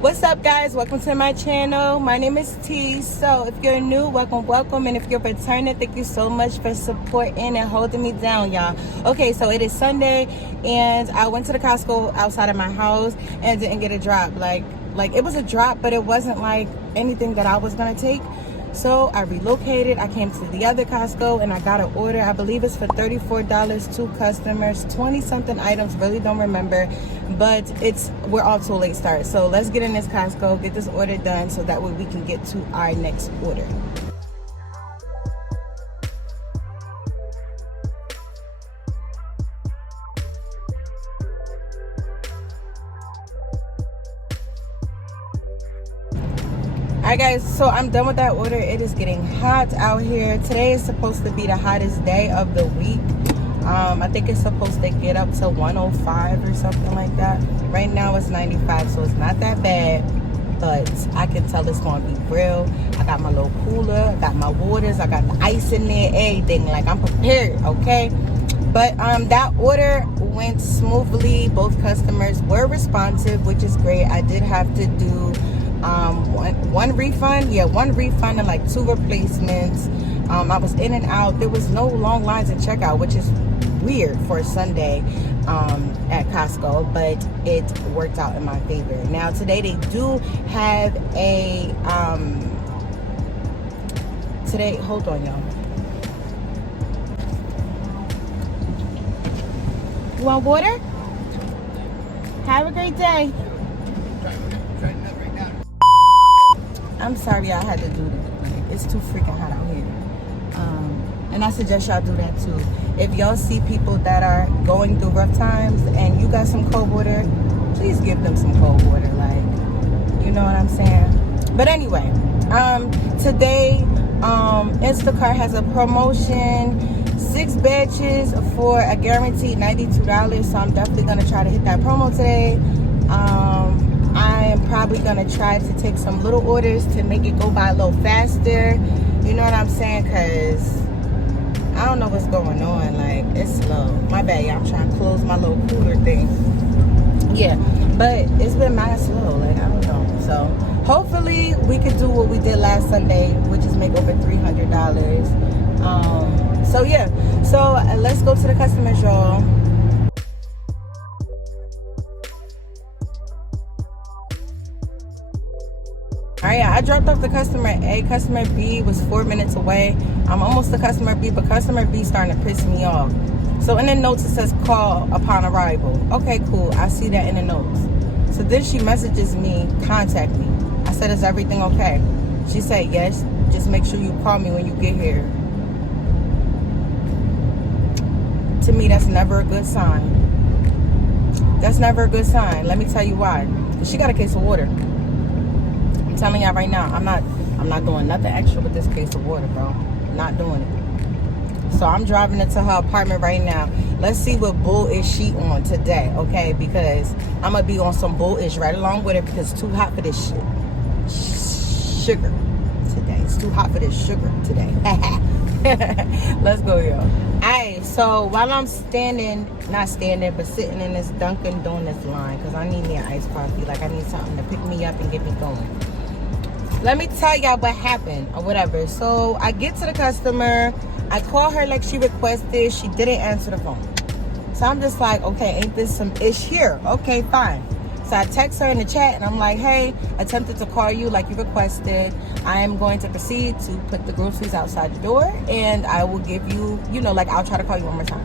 What's up, guys? Welcome to my channel. My name is T. So if you're new, welcome. And if you're returning, thank you so much for supporting and holding me down, y'all. Okay, so it is Sunday and I went to the Costco outside of my house and didn't get a drop. Like it was a drop, but it wasn't like anything that I was gonna take. So I relocated. I came to the other Costco and I got an order. I believe it's for $34, 2 customers, 20 something items, really don't remember, but we're off to a late start. So let's get in this Costco, get this order done so that way we can get to our next order. Alright guys, so I'm done with that order. It is getting hot out here. Today is supposed to be the hottest day of the week. I think it's supposed to get up to 105 or something like that. Right now it's 95, so it's not that bad, but I can tell it's going to be real. I got my little cooler, I got my waters, I got the ice in there, everything. Like, I'm prepared, okay? But that order went smoothly. Both customers were responsive, which is great. I did have to do one refund and like 2 replacements. I was in and out. There was no long lines at checkout, which is weird for a Sunday at Costco, but it worked out in my favor. Now today they do have a hold on, y'all. You want water? Have a great day. I'm sorry I had to do this. Like, it's too freaking hot out here. And I suggest y'all do that too. If y'all see people that are going through rough times and you got some cold water, please give them some cold water. Like, you know what I'm saying? But anyway, today Instacart has a promotion. 6 batches for a guaranteed $92. So I'm definitely going to try to hit that promo today. I am probably going to try to take some little orders to make it go by a little faster. You know what I'm saying? Because I don't know what's going on. Like, it's slow. My bad, y'all. I'm trying to close my little cooler thing. Yeah, but it's been mad slow. Like, I don't know. So hopefully we could do what we did last Sunday, which is make over $300. So yeah. So let's go to the customers, y'all. Alright, I dropped off the customer A. Customer B was 4 minutes away. I'm almost to customer B, but customer B starting to piss me off. So in the notes it says call upon arrival. Okay, cool. I see that in the notes. So then she messages me, contact me. I said, is everything okay? She said, yes. Just make sure you call me when you get here. To me, that's never a good sign. That's never a good sign. Let me tell you why. She got a case of water. I'm telling y'all right now, I'm not doing nothing extra with this case of water, bro. Not doing it. So I'm driving into her apartment right now. Let's see what bull is she on today, okay? Because I'm gonna be on some bullish right along with her because it's too hot for this sugar today. It's too hot for this sugar today. Let's go, y'all. Alright, so while I'm sitting in this Dunkin' Donuts line, because I need me an iced coffee. Like, I need something to pick me up and get me going. Let me tell y'all what happened or whatever. So I get to the customer. I call her like she requested. She didn't answer the phone. So I'm just like, okay, ain't this some ish here? Okay, fine. So I text her in the chat and I'm like, hey, attempted to call you like you requested. I am going to proceed to put the groceries outside the door and I will give you, like I'll try to call you one more time.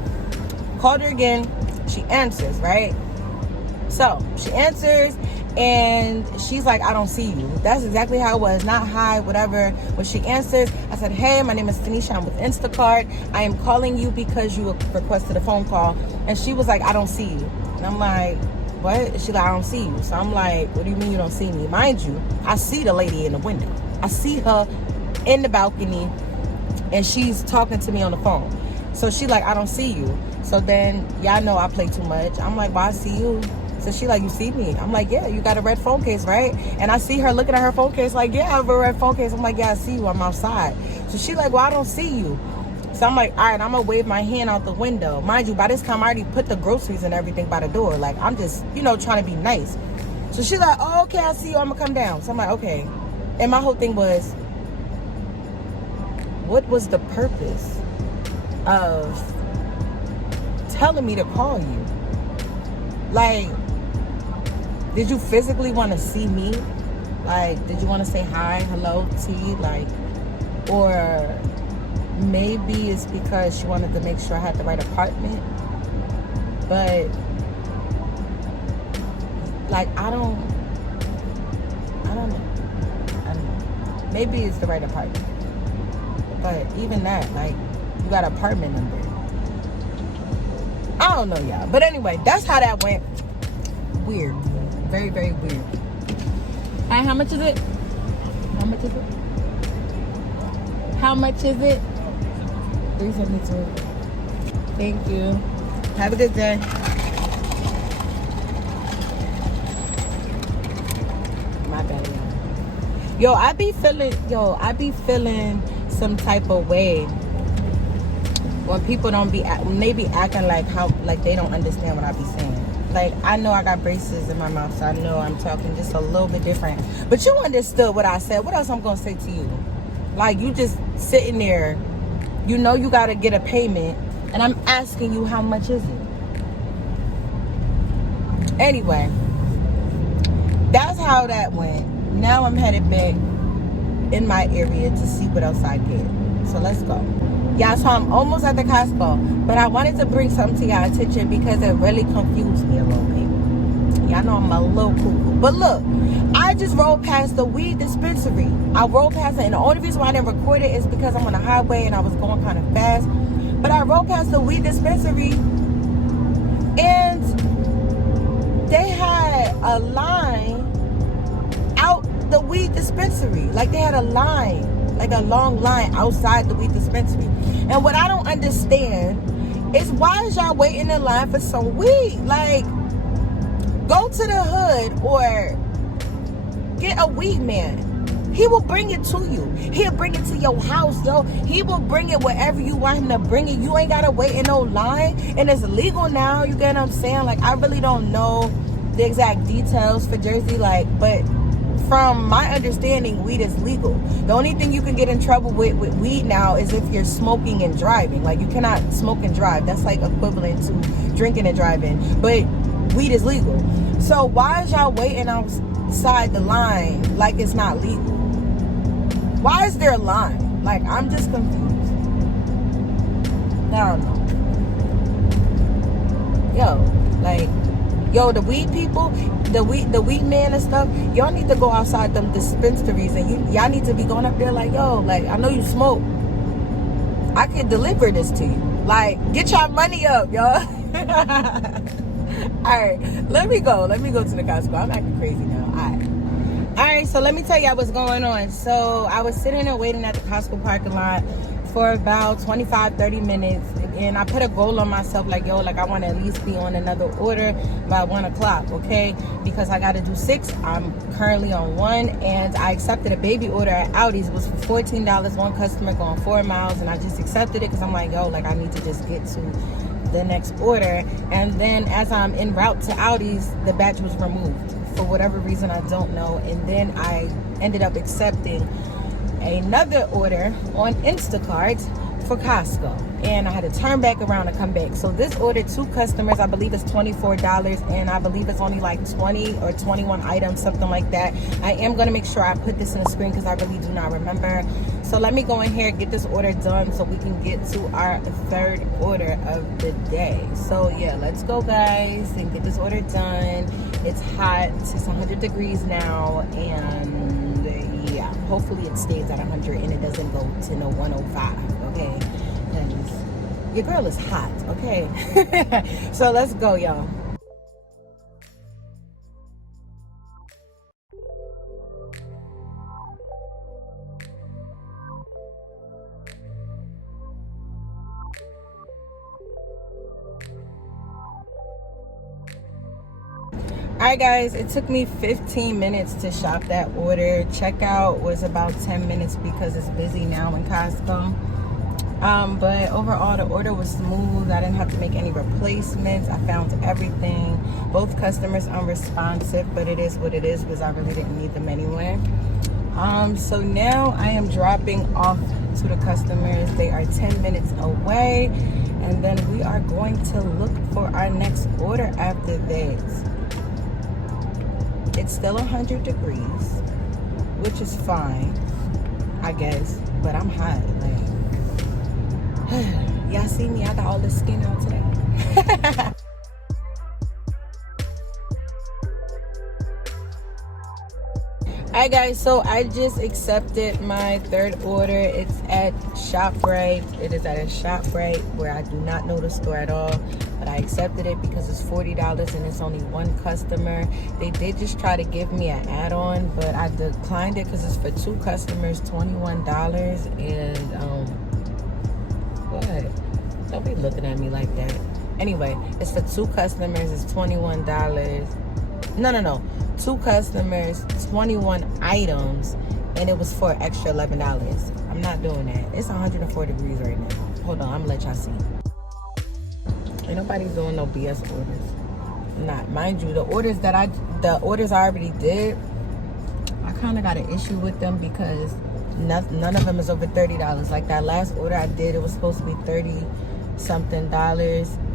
Called her again. She answers, right? So she answers and she's like, I don't see you. That's exactly how it was. Not hi, whatever. When she answers, I said, hey, my name is Tanisha. I'm with Instacart. I am calling you because you requested a phone call. And she was like, I don't see you. And I'm like, what? She's like, I don't see you. So I'm like, what do you mean you don't see me? Mind you, I see the lady in the window. I see her in the balcony and she's talking to me on the phone. So she like, I don't see you. So then y'all know I play too much. I'm like, well, I see you. So she like, you see me? I'm like, yeah, you got a red phone case, right? And I see her looking at her phone case like, yeah, I have a red phone case. I'm like, yeah, I see you. I'm outside. So she like, well, I don't see you. So I'm like, all right, I'm going to wave my hand out the window. Mind you, by this time, I already put the groceries and everything by the door. Like, I'm just, trying to be nice. So she's like, oh, okay, I see you. I'm going to come down. So I'm like, okay. And my whole thing was, what was the purpose of telling me to call you? Like, did you physically want to see me? Like, did you want to say hi, hello, T? Like, or maybe it's because she wanted to make sure I had the right apartment. But, like, I don't know. Maybe it's the right apartment. But even that, like, you got an apartment number. I don't know, y'all. But anyway, that's how that went. Weird. Very, very weird. And how much is it? How much is it? How much is it? $3.72. Thank you. Have a good day. My bad, y'all. I be feeling some type of way when people when they be acting like they don't understand what I be saying. Like, I know I got braces in my mouth, so I know I'm talking just a little bit different. But you understood what I said. What else I'm going to say to you? Like, you just sitting there. You know you got to get a payment. And I'm asking you, how much is it? Anyway, that's how that went. Now I'm headed back in my area to see what else I get. So let's go. Yeah, so I'm almost at the Costco, but I wanted to bring something to y'all attention because it really confused me a little bit. Y'all know I'm a little cuckoo. But look, I just rolled past the weed dispensary. I rolled past it, and the only reason why I didn't record it is because I'm on the highway and I was going kind of fast. But I rolled past the weed dispensary, and they had a line out the weed dispensary. Like, they had a line. Like a long line outside the weed dispensary. And what I don't understand is, why is y'all waiting in line for some weed? Like, go to the hood or get a weed man. He will bring it to you. He'll bring it to your house, yo. He will bring it wherever you want him to bring it. You ain't gotta wait in no line. And it's legal now, you get what I'm saying? Like, I really don't know the exact details for Jersey, like, but from my understanding, weed is legal. The only thing you can get in trouble with weed now is if you're smoking and driving. Like, you cannot smoke and drive. That's like equivalent to drinking and driving. But weed is legal. So why is y'all waiting outside the line like it's not legal? Why is there a line? Like, I'm just confused. I don't know. Yo, the weed people, the weed man and stuff, y'all need to go outside them dispensaries, and y'all need to be going up there like, yo, like, I know you smoke. I can deliver this to you. Like, get y'all money up, y'all. All right, let me go to the Costco. I'm acting crazy now. All right, so let me tell y'all what's going on. So I was sitting there waiting at the Costco parking lot for about 25-30 minutes, and I put a goal on myself, like, yo, like, I want to at least be on another order by 1 o'clock, okay? Because I got to do 6. I'm currently on 1, and I accepted a baby order at Aldi's. It was for $14. One customer going 4 miles, and I just accepted it because I'm like, yo, like, I need to just get to the next order. And then as I'm en route to Aldi's, the batch was removed for whatever reason, I don't know. And then I ended up accepting another order on Instacart for Costco, and I had to turn back around and come back. So this order, 2 customers, I believe it's $24, and I believe it's only like 20 or 21 items, something like that. I am going to make sure I put this in the screen because I really do not remember. So let me go in here, get this order done so we can get to our 3rd order of the day. So yeah, let's go, guys, and get this order done. It's hot. It's 100 degrees now, and yeah, hopefully it stays at 100 and it doesn't go to no 105, okay? Because your girl is hot, okay? So let's go, y'all. Alright, guys, it took me 15 minutes to shop that order. Checkout was about 10 minutes because it's busy now in Costco. But overall, the order was smooth. I didn't have to make any replacements. I found everything. Both customers unresponsive, but it is what it is because I really didn't need them anyway. So now I am dropping off to the customers. They are 10 minutes away, and then we are going to look for our next order after this. It's still 100 degrees, which is fine, I guess, but I'm hot. Y'all see me? I got all this skin out today. Alright guys, so I just accepted my third order. It's at Shoprite. It is at a Shoprite where I do not know the store at all, but I accepted it because it's $40 and it's only one customer. They did just try to give me an add-on, but I declined it because it's for two customers, $21. And what? Don't be looking at me like that. Anyway, it's for two customers. It's $21. No. Two customers, 21 items, and it was for extra $11. I'm not doing that. It's 104 degrees right now. Hold on, I'm gonna let y'all see. Ain't nobody doing no BS orders. Not, mind you, the orders I already did, I kind of got an issue with them because none of them is over $30. Like that last order I did, it was supposed to be $30-something.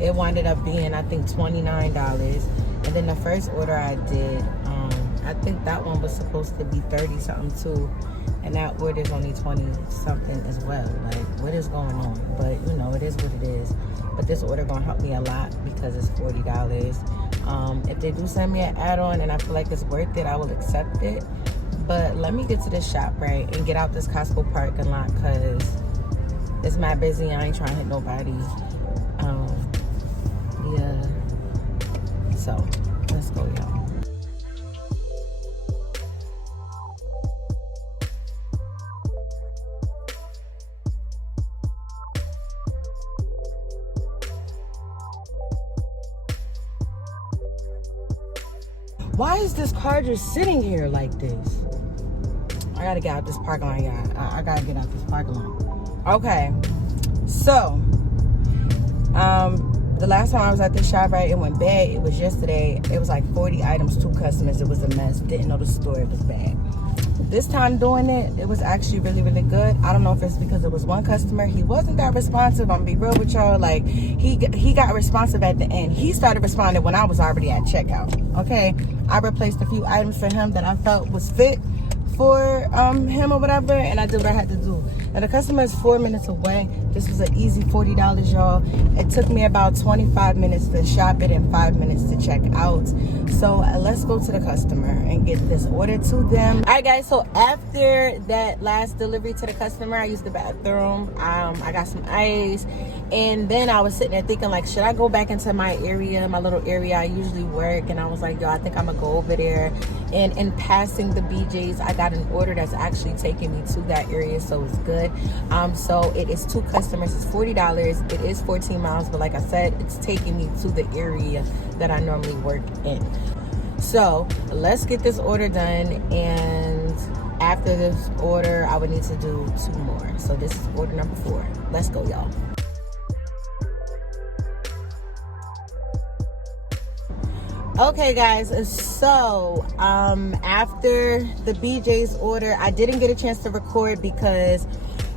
It wound up being, I think, $29. And then the first order I did, I think that one was supposed to be 30-something too. And that order is only 20-something as well. Like, what is going on? But, you know, it is what it is. But this order gonna help me a lot because it's $40. If they do send me an add-on and I feel like it's worth it, I will accept it. But let me get to this Shoprite and get out this Costco parking lot because it's mad busy. I ain't trying to hit nobody. Yeah. So, let's go, y'all. Why is this car just sitting here like this? I gotta get out this parking lot, y'all. I gotta get out this parking lot. Okay, so, the last time I was at this Shoprite, it went bad. It was yesterday. It was like 40 items, two customers. It was a mess. Didn't know the store. It was bad. This time doing it, it was actually really, really good. I don't know if it's because it was one customer. He wasn't that responsive. I'm gonna be real with y'all. Like, he got responsive at the end. He started responding when I was already at checkout. Okay, I replaced a few items for him that I felt was fit for him or whatever, and I did what I had to do. Now the customer is 4 minutes away. This was an easy $40, y'all. It took me about 25 minutes to shop it and 5 minutes to check out. So let's go to the customer and get this order to them. All right, guys, so after that last delivery to the customer, I used the bathroom. I got some ice, and then I was sitting there thinking, like, should I go back into my area, my little area I usually work? And I was like, yo, I think I'm gonna go over there. And in passing the BJ's, I got an order that's actually taking me to that area, so it's good. So it is two customers. It's $40. It is 14 miles, but like I said, it's taking me to the area that I normally work in. So let's get this order done, and after this order, I would need to do 2 more. So this is order number 4. Let's go, y'all. Okay, guys, so after the BJ's order, I didn't get a chance to record because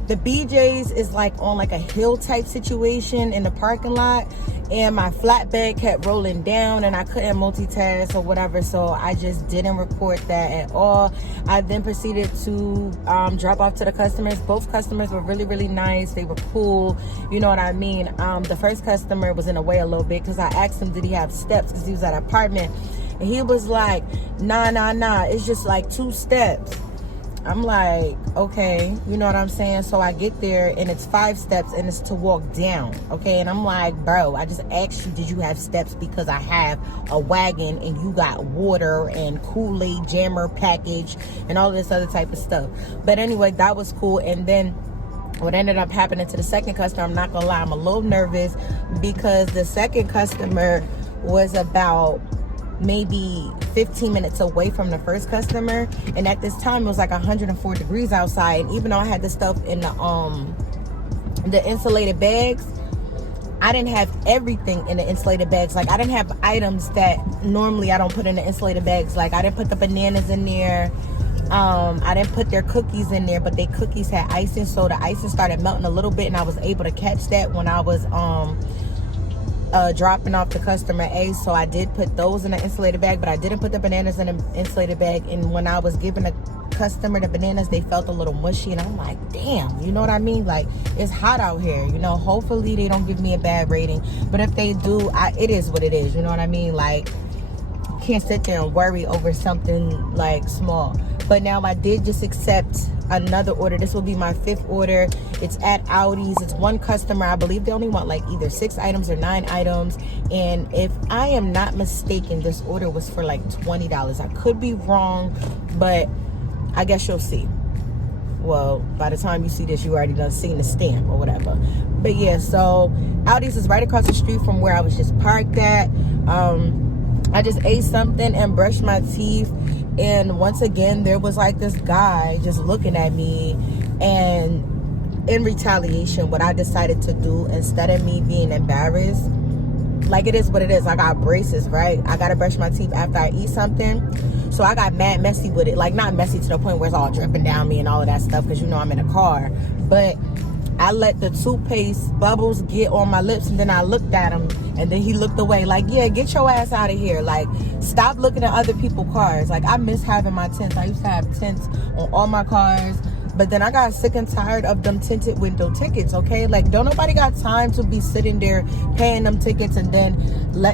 the BJ's is like on like a hill type situation in the parking lot, and my flatbed kept rolling down and I couldn't multitask or whatever, so I just didn't record that at all. I then proceeded to drop off to the customers. Both customers were really, really nice. They were cool, you know what I mean. The first customer was in the way a little bit because I asked him did he have steps because he was at an apartment, and he was like, nah, it's just like 2 steps. I'm like, okay, you know what I'm saying? So I get there and it's 5 steps and it's to walk down, okay? And I'm like, bro, I just asked you, did you have steps? Because I have a wagon and you got water and Kool-Aid jammer package and all this other type of stuff. But anyway, that was cool. And then what ended up happening to the second customer, I'm not gonna lie, I'm a little nervous because the second customer was about maybe 15 minutes away from the first customer, and at this time it was like 104 degrees outside, and even though I had the stuff in the the insulated bags, I didn't have everything in the insulated bags. Like, I didn't have items that normally I don't put in the insulated bags. Like, I didn't put the bananas in there. I didn't put their cookies in there, but their cookies had icing, so the icing started melting a little bit, and I was able to catch that when I was dropping off the customer A. So I did put those in the insulated bag, but I didn't put the bananas in the insulated bag. And when I was giving the customer the bananas, they felt a little mushy, and I'm like, damn, you know what I mean? Like, it's hot out here, you know. Hopefully they don't give me a bad rating, but if they do, it is what it is, you know what I mean? Like, can't sit there and worry over something like small. But now I did just accept another order. This will be my 5th order. It's at Aldi's. It's one customer. I believe they only want like either 6 items or 9 items. And if I am not mistaken, this order was for like $20. I could be wrong, but I guess you'll see. Well, by the time you see this, you already done seen the stamp or whatever. But yeah, so Aldi's is right across the street from where I was just parked at. I just ate something and brushed my teeth, and once again there was like this guy just looking at me. And in retaliation, what I decided to do, instead of me being embarrassed, like, it is what it is. I got braces, right? I gotta brush my teeth after I eat something, so I got mad messy with it. Like, not messy to the point where it's all dripping down me and all of that stuff, because you know I'm in a car, but I let the toothpaste bubbles get on my lips, and then I looked at him, and then he looked away. Like, yeah, get your ass out of here. Like, stop looking at other people's cars. Like, I miss having my tints. I used to have tints on all my cars, but then I got sick and tired of them tinted window tickets, okay? Like, don't nobody got time to be sitting there paying them tickets, and then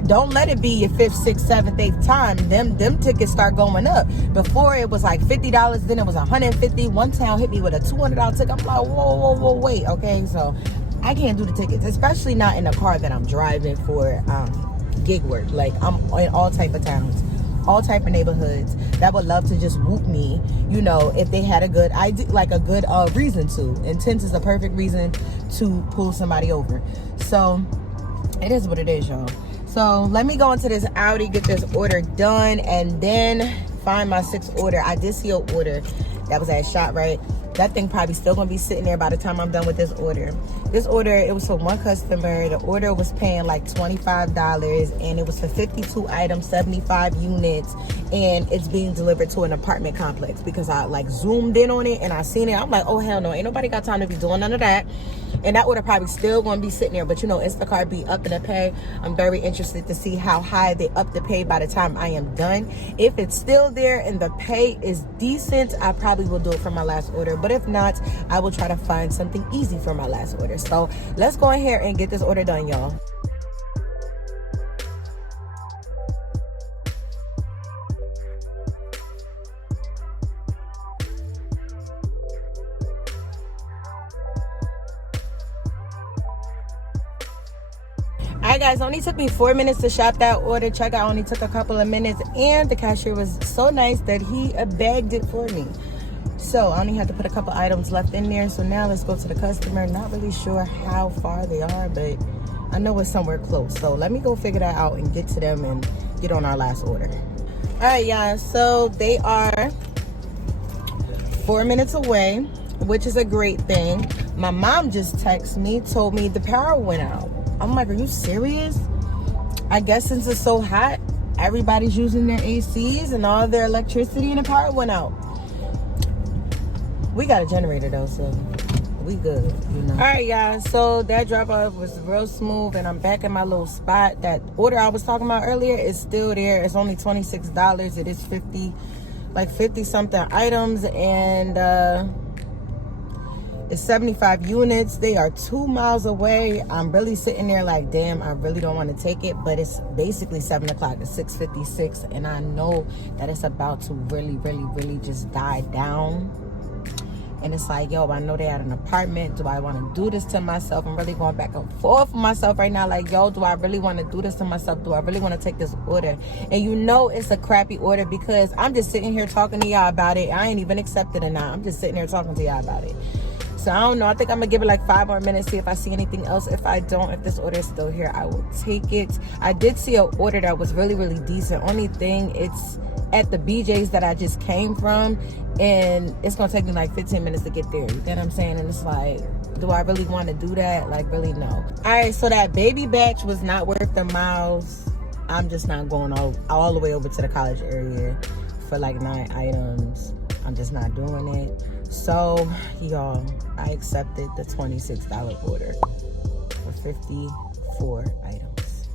don't let it be your 5th, 6th, 7th, 8th time. Them tickets start going up. Before, it was like $50, then it was $150. One town hit me with a $200 ticket. I'm like, whoa, wait, okay? So I can't do the tickets, especially not in a car that I'm driving for gig work. Like, I'm in all type of towns, all type of neighborhoods that would love to just whoop me, you know, if they had a good reason to. And tints is a perfect reason to pull somebody over. So it is what it is, y'all. So let me go into this Audi, get this order done, and then find my 6th order. I did see an order that was at Shoprite. That thing probably still gonna be sitting there by the time I'm done with this order. This order, it was for one customer. The order was paying like $25, and it was for 52 items, 75 units, and it's being delivered to an apartment complex, because I like zoomed in on it and I seen it. I'm like, oh hell no, ain't nobody got time to be doing none of that. And that order probably still gonna be sitting there, but you know, Instacart be up in the pay. I'm very interested to see how high they up the pay by the time I am done. If it's still there and the pay is decent, I probably will do it for my last order. But if not, I will try to find something easy for my last order. So let's go ahead and get this order done, y'all. Alright guys, it only took me 4 minutes to shop that order. Checkout only took a couple of minutes, and the cashier was so nice that he bagged it for me. So I only had to put a couple items left in there. So now let's go to the customer. Not really sure how far they are, but I know it's somewhere close. So let me go figure that out and get to them and get on our last order. Alright y'all, so they are 4 minutes away, which is a great thing. My mom just texted me, told me the power went out. I'm like, are you serious? I guess since it's so hot, everybody's using their ACs and all their electricity, and the power went out. We got a generator though, so we good, you know. All right, y'all, so that drop off was real smooth, and I'm back in my little spot. That order I was talking about earlier is still there. It's only $26. It is 50 something items, and it's 75 units. They are 2 miles away. I'm really sitting there like, damn, I really don't want to take it, but it's basically 7 o'clock. It's 6:56, and I know that it's about to really just die down. And it's like, yo, I know they had an apartment. Do I want to do this to myself? I'm really going back and forth with myself right now. Like, yo, do I really want to do this to myself? Do I really want to take this order? And you know it's a crappy order, because I'm just sitting here talking to y'all about it. I ain't even accepted or not. I'm just sitting here talking to y'all about it. So I don't know. I think I'm gonna give it like 5 more minutes, see if I see anything else. If I don't, if this order is still here, I will take it. I did see an order that was really, really decent. Only thing, it's at the BJ's that I just came from, and it's gonna take me like 15 minutes to get there. You get what I'm saying? And it's like, do I really want to do that? Like, really, no. All right, so that baby batch was not worth the miles. I'm just not going all the way over to the college area for like 9 items. I'm just not doing it. So, y'all, I accepted the $26 order for 54 items.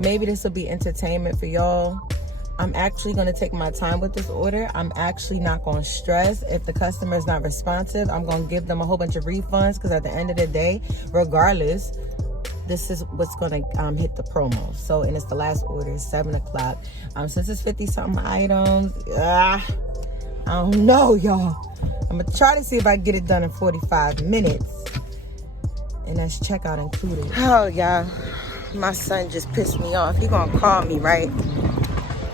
Maybe this will be entertainment for y'all. I'm actually going to take my time with this order. I'm actually not going to stress. If the customer is not responsive, I'm going to give them a whole bunch of refunds, because at the end of the day, regardless, this is what's going to hit the promo. So, and it's the last order, it's 7 o'clock. Since it's 50-something items, I don't know, y'all. I'm going to try to see if I can get it done in 45 minutes. And that's checkout included. Oh, y'all. My son just pissed me off. He going to call me, right?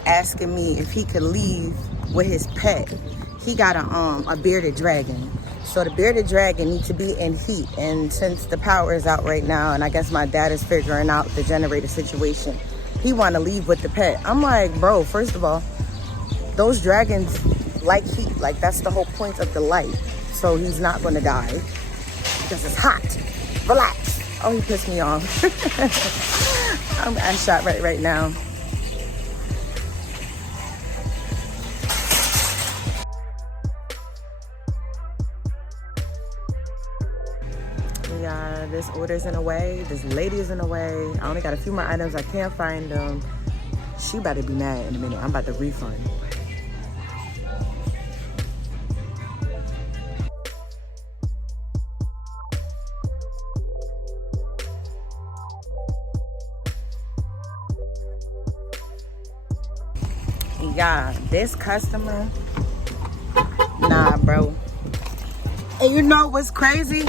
Asking me if he could leave with his pet. He got a bearded dragon. So the bearded dragon needs to be in heat. And since the power is out right now, and I guess my dad is figuring out the generator situation, he want to leave with the pet. I'm like, bro, first of all, those dragons like heat. Like, that's the whole point of the light. So he's not going to die because it's hot. Relax. Oh, he pissed me off. I'm at Shoprite right now. Yeah, this order's in a way. This lady's in a way. I only got a few more items. I can't find them. She better be mad in a minute. I'm about to refund. Yeah, this customer, nah, bro. And you know what's crazy?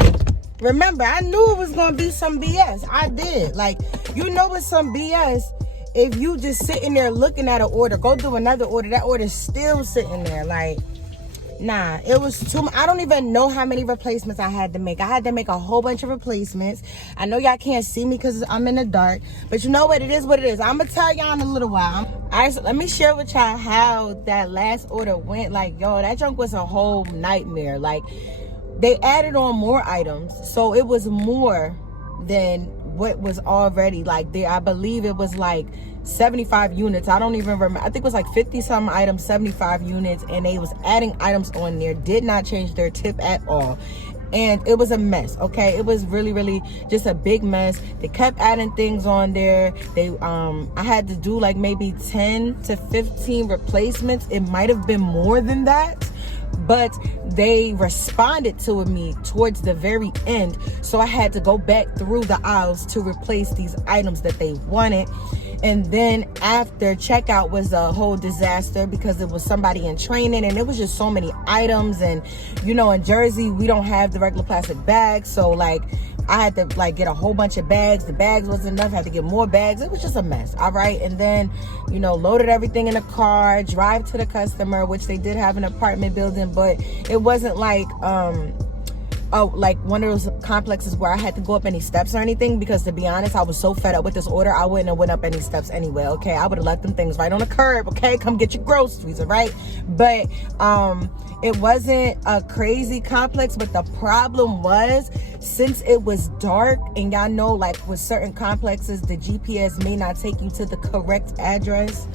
Remember, I knew it was gonna be some BS. I did. Like, you know it's some BS if you just sitting there looking at an order, go do another order, that order's still sitting there. Like, nah, it was too much. I don't even know how many replacements I had to make. I had to make a whole bunch of replacements. I know y'all can't see me because I'm in the dark, but you know what? It is what it is. I'm gonna tell y'all in a little while. All right, so let me share with y'all how that last order went. Like, yo, that junk was a whole nightmare. Like, they added on more items, so it was more than what was already like there. I believe it was like 75 units. I don't even remember. I think it was like 50 some items, 75 units, and they was adding items on there. Did not change their tip at all. And it was a mess, okay? It was really, really just a big mess. They kept adding things on there. I had to do like maybe 10 to 15 replacements. It might have been more than that, but they responded to me towards the very end. So I had to go back through the aisles to replace these items that they wanted. And then after checkout was a whole disaster because it was somebody in training, and it was just so many items. And you know, in Jersey, we don't have the regular plastic bags. So like, I had to like get a whole bunch of bags. The bags wasn't enough. I had to get more bags. It was just a mess. All right. And then, you know, loaded everything in a car, drive to the customer, which they did have an apartment building, but it wasn't like, like one of those complexes where I had to go up any steps or anything, because to be honest, I was so fed up with this order, I wouldn't have went up any steps anyway, okay? I would have left them things right on the curb, okay? Come get your groceries, all right? But it wasn't a crazy complex, but the problem was, since it was dark, and y'all know, like with certain complexes, the GPS may not take you to the correct address,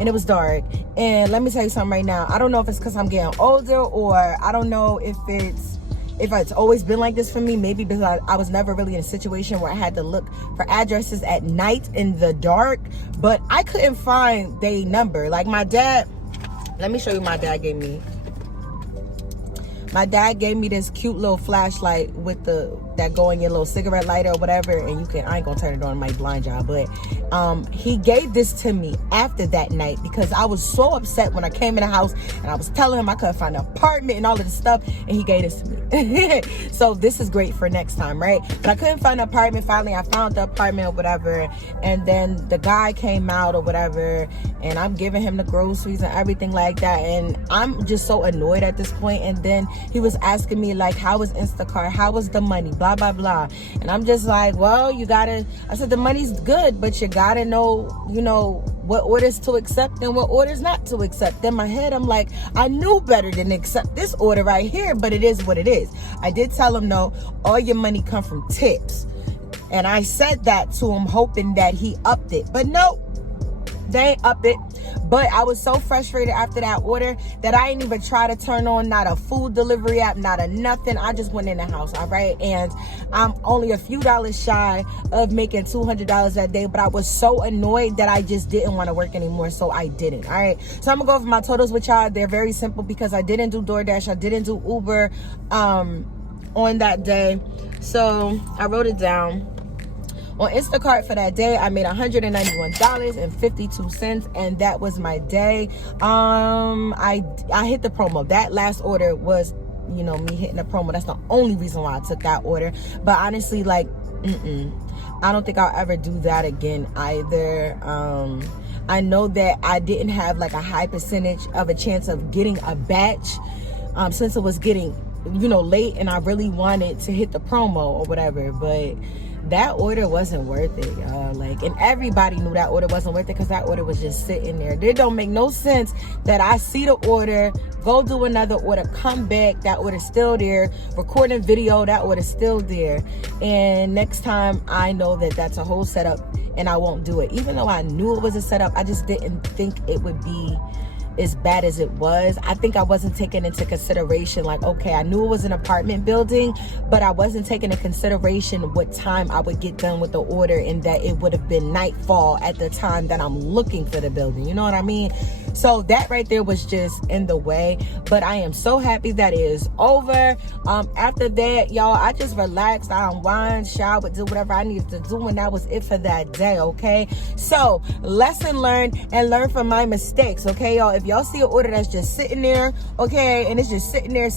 and it was dark. And let me tell you something right now, I don't know if it's because I'm getting older, or I don't know if it's always been like this for me. Maybe because I was never really in a situation where I had to look for addresses at night in the dark, but I couldn't find their number. Like my dad, let me show you my dad gave me. My dad gave me this cute little flashlight with the that go in your little cigarette lighter or whatever, and you can, I ain't gonna turn it on, it might blind y'all, but he gave this to me after that night because I was so upset when I came in the house and I was telling him I couldn't find an apartment and all of this stuff, and he gave this to me. So this is great for next time, right? But I couldn't find an apartment. Finally I found the apartment or whatever, and then the guy came out or whatever, and I'm giving him the groceries and everything like that, and I'm just so annoyed at this point. And then he was asking me like, how was Instacart, how was the money, blah blah blah, and I'm just like, well, you gotta, I said, the money's good, but you gotta know, you know, what orders to accept and what orders not to accept. In my head I'm like, I knew better than to accept this order right here, but it is what it is. I did tell him, no, all your money come from tips, and I said that to him hoping that he upped it, but no, they ain't up it. But I was so frustrated after that order that I didn't even try to turn on not a food delivery app, not a nothing. I just went in the house, all right? And I'm only a few dollars shy of making $200 that day, but I was so annoyed that I just didn't want to work anymore, so I didn't, all right? So I'm gonna go over my totals with y'all. They're very simple because I didn't do DoorDash, I didn't do Uber on that day. So I wrote it down. On Instacart for that day, I made $191.52, and that was my day. I hit the promo. That last order was, you know, me hitting the promo. That's the only reason why I took that order. But honestly, like, I don't think I'll ever do that again either. I know that I didn't have like a high percentage of a chance of getting a batch since it was getting, you know, late, and I really wanted to hit the promo or whatever, but that order wasn't worth it, y'all. Like, and everybody knew that order wasn't worth it because that order was just sitting there. It don't make no sense that I see the order, go do another order, come back, that order's still there, recording video, that order's still there, and next time I know that that's a whole setup and I won't do it. Even though I knew it was a setup, I just didn't think it would be as bad as it was. I think I wasn't taking into consideration, like, okay, I knew it was an apartment building, but I wasn't taking into consideration what time I would get done with the order, and that it would have been nightfall at the time that I'm looking for the building. You know what I mean? So that right there was just in the way, but I am so happy that it is over. After that, y'all, I just relaxed, I unwind, shower, do whatever I needed to do, and that was it for that day, okay? So lesson learned, and learn from my mistakes, okay, y'all? If y'all see an order that's just sitting there, okay, and it's just sitting there,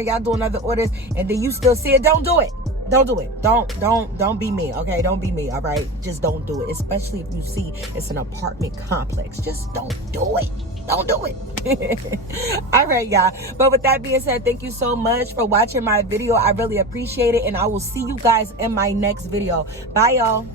y'all doing other orders, and then you still see it, don't do it. Don't do it. Don't be me, okay? Don't be me, all right? Just don't do it, especially if you see it's an apartment complex. Just don't do it. Don't do it. All right, y'all. But with that being said, thank you so much for watching my video. I really appreciate it, and I will see you guys in my next video. Bye, y'all.